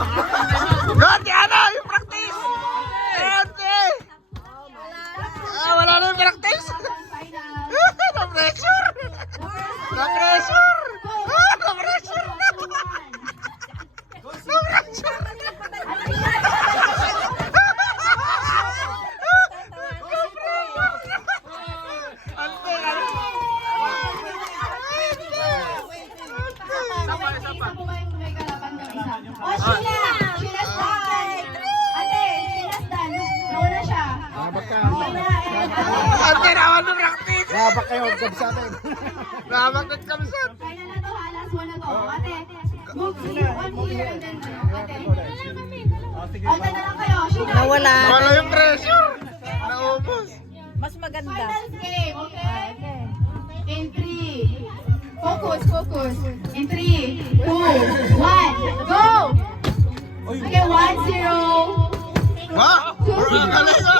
Dati ano, yung practice! Dati! Wala na yung practice! Na-pressure! Na-pressure! Na-pressure! Na-pressure! Oh, Sheila! Sheila's done! Ate, Sheila's done. Nauna siya. Okay na, Ante, naman yung practice! Nabak kayo, kabsatin. Naman nagkamsat! Kailan na to, ha? Last one na to. Ate, move here, one here, and then ate. Ate na lang kayo, Sheila. Nawala. Wala yung pressure! Naubos! Mas maganda. Final game, okay? In 3. Focus, focus. In 3, 2, 1, go! Okay, 1-0. Ha? Galing ah!